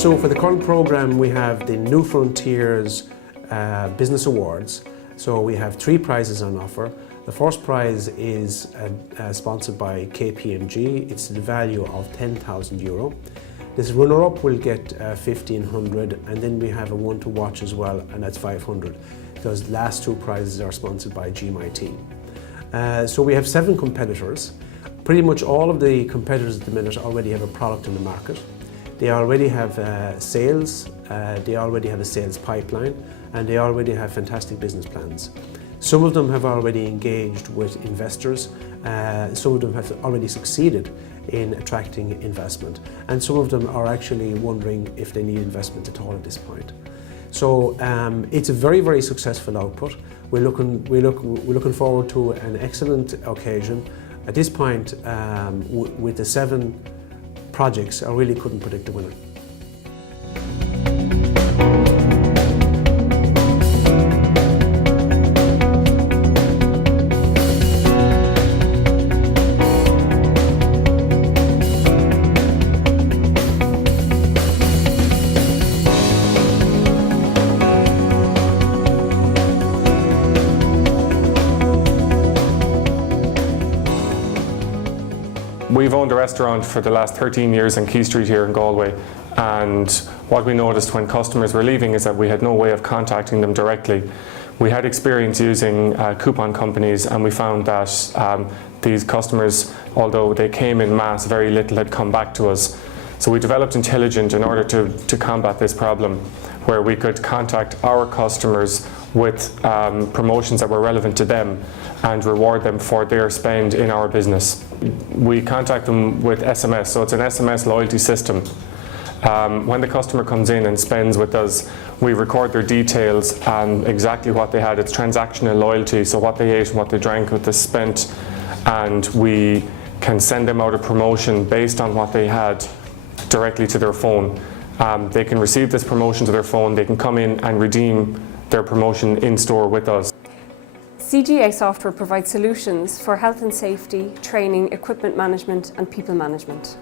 So for the current programme we have the New Frontiers Business Awards. So we have 3 prizes on offer. The first prize is sponsored by KPMG. It's the value of €10,000. This runner-up will get 1,500, and then we have a one to watch as well, and that's 500. Those last 2 prizes are sponsored by GMIT. So we have 7 competitors. Pretty much all of the competitors at the minute already have a product in the market. They already have sales, they already have a sales pipeline, and they already have fantastic business plans. Some of them have already engaged with investors, some of them have already succeeded in attracting investment, and some of them are actually wondering if they need investment at all at this point. So it's a very, very successful output. We're looking forward to an excellent occasion. At this point, with the 7 projects, I really couldn't predict the winner. We've owned a restaurant for the last 13 years on Quay Street here in Galway, and what we noticed when customers were leaving is that we had no way of contacting them directly. We had experience using coupon companies, and we found that these customers, although they came in mass, very little had come back to us. So we developed Intelligent in order to combat this problem, where we could contact our customers with promotions that were relevant to them and reward them for their spend in our business. We contact them with SMS, so it's an SMS loyalty system. When the customer comes in and spends with us, we record their details and exactly what they had. It's transactional loyalty, so what they ate and what they drank with the spent, and we can send them out a promotion based on what they had directly to their phone. They can receive this promotion to their phone, they can come in and redeem their promotion in store with us. CGA software provides solutions for health and safety, training, equipment management and people management.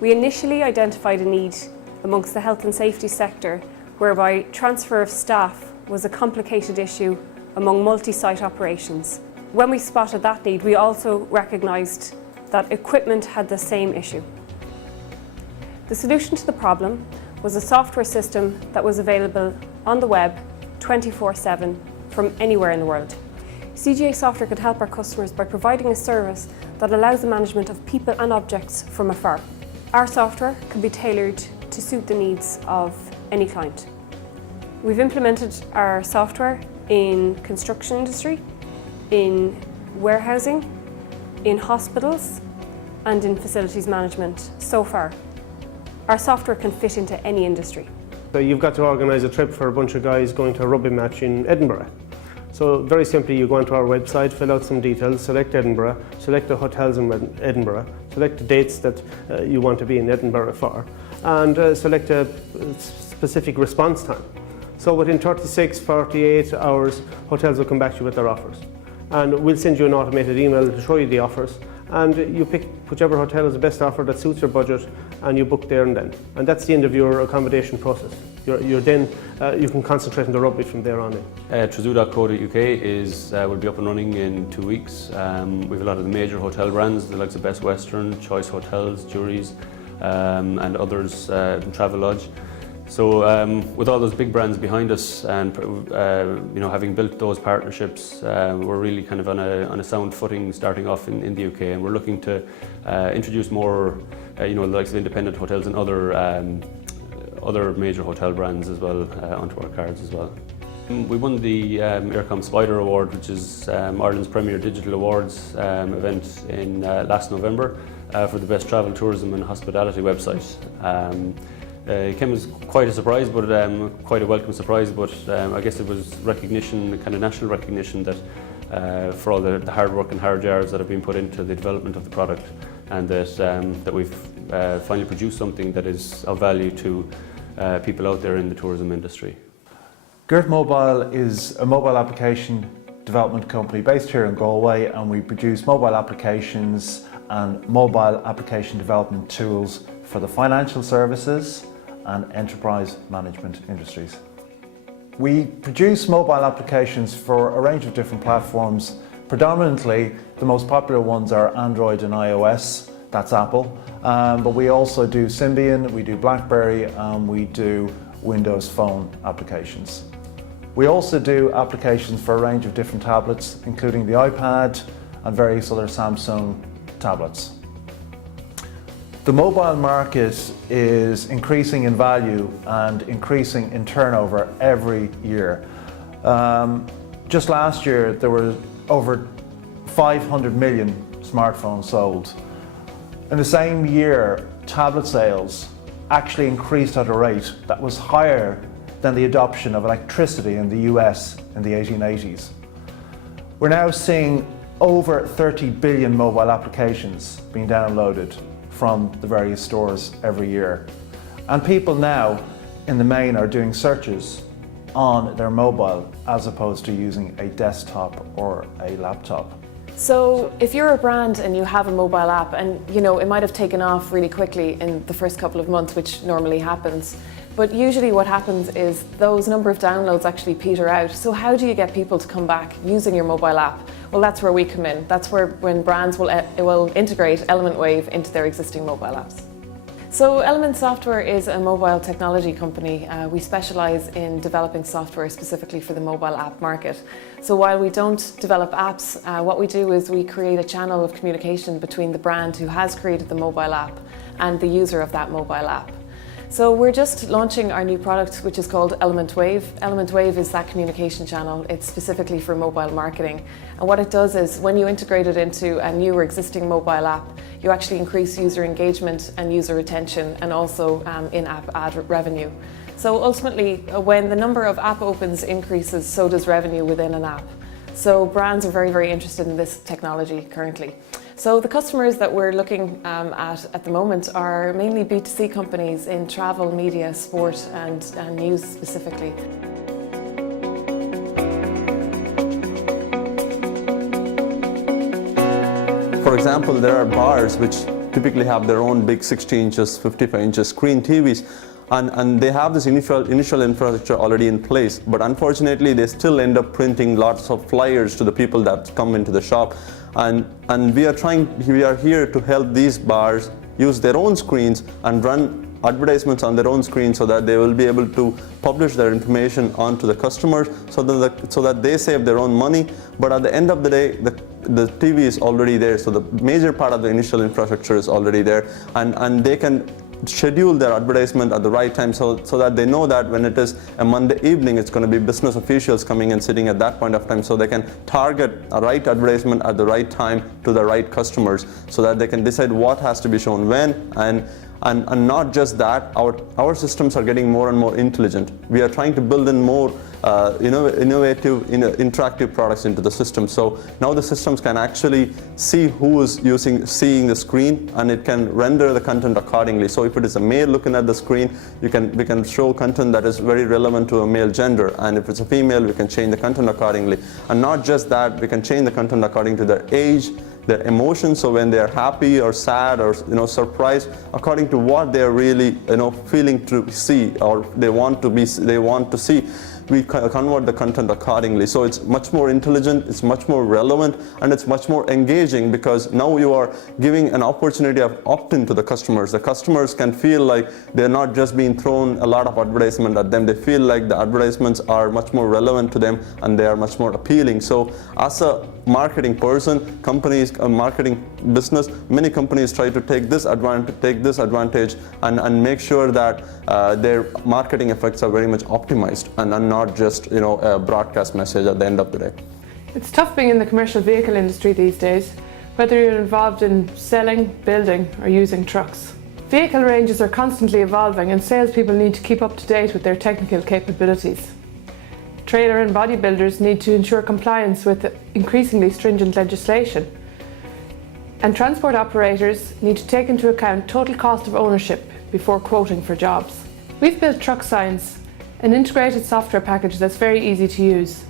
We initially identified a need amongst the health and safety sector whereby transfer of staff was a complicated issue among multi-site operations. When we spotted that need, we also recognised that equipment had the same issue. The solution to the problem was a software system that was available on the web 24/7 from anywhere in the world. CGA software could help our customers by providing a service that allows the management of people and objects from afar. Our software can be tailored to suit the needs of any client. We've implemented our software in construction industry, in warehousing, in hospitals and in facilities management so far. Our software can fit into any industry. So you've got to organise a trip for a bunch of guys going to a rugby match in Edinburgh. So very simply, you go onto our website, fill out some details, select Edinburgh, select the hotels in Edinburgh, select the dates that you want to be in Edinburgh for, and select a specific response time. So within 36, 48 hours, hotels will come back to you with their offers. And we'll send you an automated email to show you the offers, and you pick whichever hotel is the best offer that suits your budget, and you book there and then. And that's the end of your accommodation process. You can concentrate on the rugby from there on in. Trazoo.co.uk will be up and running in 2 weeks. We have a lot of the major hotel brands, the likes of Best Western, Choice Hotels, Juries, and others in Travelodge. So with all those big brands behind us, and having built those partnerships, we're really kind of on a sound footing starting off in the UK, and we're looking to introduce more, the likes of independent hotels and other major hotel brands as well onto our cards as well. We won the Eircom Spider Award, which is Ireland's premier digital awards event in last November for the best travel, tourism and hospitality website. It came as quite a surprise, but quite a welcome surprise, but I guess it was recognition, kind of national recognition that for all the hard work and hard yards that have been put into the development of the product, and that we've finally produced something that is of value to people out there in the tourism industry. GMIT Mobile is a mobile application development company based here in Galway, and we produce mobile applications and mobile application development tools for the financial services and enterprise management industries. We produce mobile applications for a range of different platforms. Predominantly, the most popular ones are Android and iOS, that's Apple, but we also do Symbian, we do BlackBerry, and we do Windows Phone applications. We also do applications for a range of different tablets, including the iPad and various other Samsung tablets. The mobile market is increasing in value and increasing in turnover every year. Just last year, there were over 500 million smartphones sold. In the same year, tablet sales actually increased at a rate that was higher than the adoption of electricity in the US in the 1880s. We're now seeing over 30 billion mobile applications being downloaded from the various stores every year. And people now, in the main, are doing searches on their mobile as opposed to using a desktop or a laptop. So if you're a brand and you have a mobile app and it might have taken off really quickly in the first couple of months, which normally happens, but usually what happens is those number of downloads actually peter out. So how do you get people to come back using your mobile app? Well, that's where we come in. That's when brands will integrate Element Wave into their existing mobile apps. So Element Software is a mobile technology company. We specialise in developing software specifically for the mobile app market. So while we don't develop apps, what we do is we create a channel of communication between the brand who has created the mobile app and the user of that mobile app. So we're just launching our new product, which is called Element Wave. Element Wave is that communication channel. It's specifically for mobile marketing. And what it does is when you integrate it into a new or existing mobile app, you actually increase user engagement and user retention and also in-app ad revenue. So ultimately, when the number of app opens increases, so does revenue within an app. So brands are very, very interested in this technology currently. So the customers that we're looking at the moment are mainly B2C companies in travel, media, sport and news specifically. For example, there are bars which typically have their own big 60 inches, 55 inches screen TVs. And they have this initial infrastructure already in place, but unfortunately they still end up printing lots of flyers to the people that come into the shop. And we are here to help these bars use their own screens and run advertisements on their own screen so that they will be able to publish their information onto the customers so that they save their own money. But at the end of the day, the TV is already there, so the major part of the initial infrastructure is already there, and they can schedule their advertisement at the right time so that they know that when it is a Monday evening, it's going to be business officials coming and sitting at that point of time, so they can target a right advertisement at the right time to the right customers so that they can decide what has to be shown when. And not just that, our systems are getting more and more intelligent. We are trying to build in more innovative, interactive products into the system. So now the systems can actually see who is seeing the screen, and it can render the content accordingly. So if it is a male looking at the screen, we can show content that is very relevant to a male gender. And if it's a female, we can change the content accordingly. And not just that, we can change the content according to their age, their emotions, so when they're happy or sad or surprised, according to what they're really feeling to see or they want to see, we convert the content accordingly. So it's much more intelligent, it's much more relevant, and it's much more engaging, because now you are giving an opportunity of opt-in to the customers. The customers can feel like they're not just being thrown a lot of advertisement at them. They feel like the advertisements are much more relevant to them and they are much more appealing. So as a marketing person, companies, a marketing business, many companies try to take this advantage and make sure that their marketing efforts are very much optimized and not just a broadcast message at the end of the day. It's tough being in the commercial vehicle industry these days, whether you're involved in selling, building or using trucks. Vehicle ranges are constantly evolving and salespeople need to keep up to date with their technical capabilities. Trailer and bodybuilders need to ensure compliance with increasingly stringent legislation. And transport operators need to take into account total cost of ownership before quoting for jobs. We've built Truck Science, an integrated software package that's very easy to use.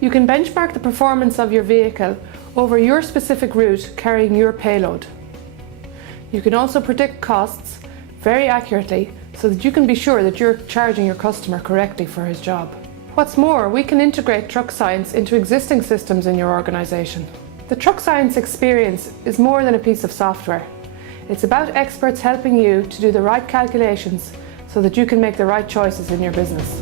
You can benchmark the performance of your vehicle over your specific route carrying your payload. You can also predict costs very accurately so that you can be sure that you're charging your customer correctly for his job. What's more, we can integrate truck science into existing systems in your organisation. The truck science experience is more than a piece of software. It's about experts helping you to do the right calculations so that you can make the right choices in your business.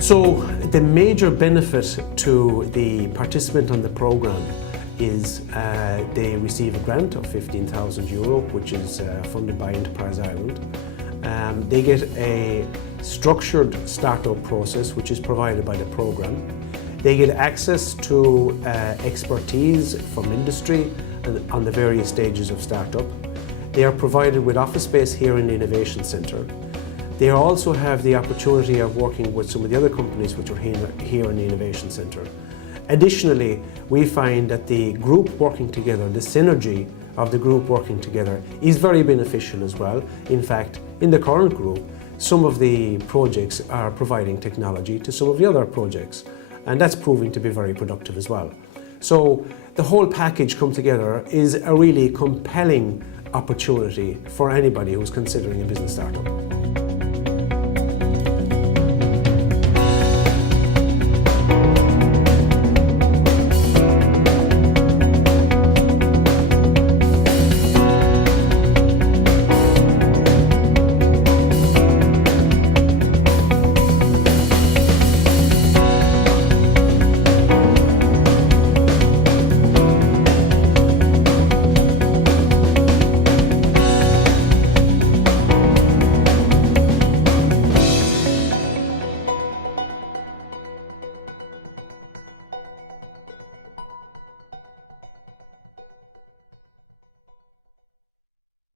So the major benefit to the participant on the programme is they receive a grant of €15,000, which is funded by Enterprise Ireland. They get a structured startup process, which is provided by the programme. They get access to expertise from industry on the various stages of startup. They are provided with office space here in the Innovation Centre. They also have the opportunity of working with some of the other companies which are here in the Innovation Centre. Additionally, we find that the group working together, the synergy of the group working together is very beneficial as well. In fact, in the current group, some of the projects are providing technology to some of the other projects, and that's proving to be very productive as well. So the whole package come together is a really compelling opportunity for anybody who's considering a business startup.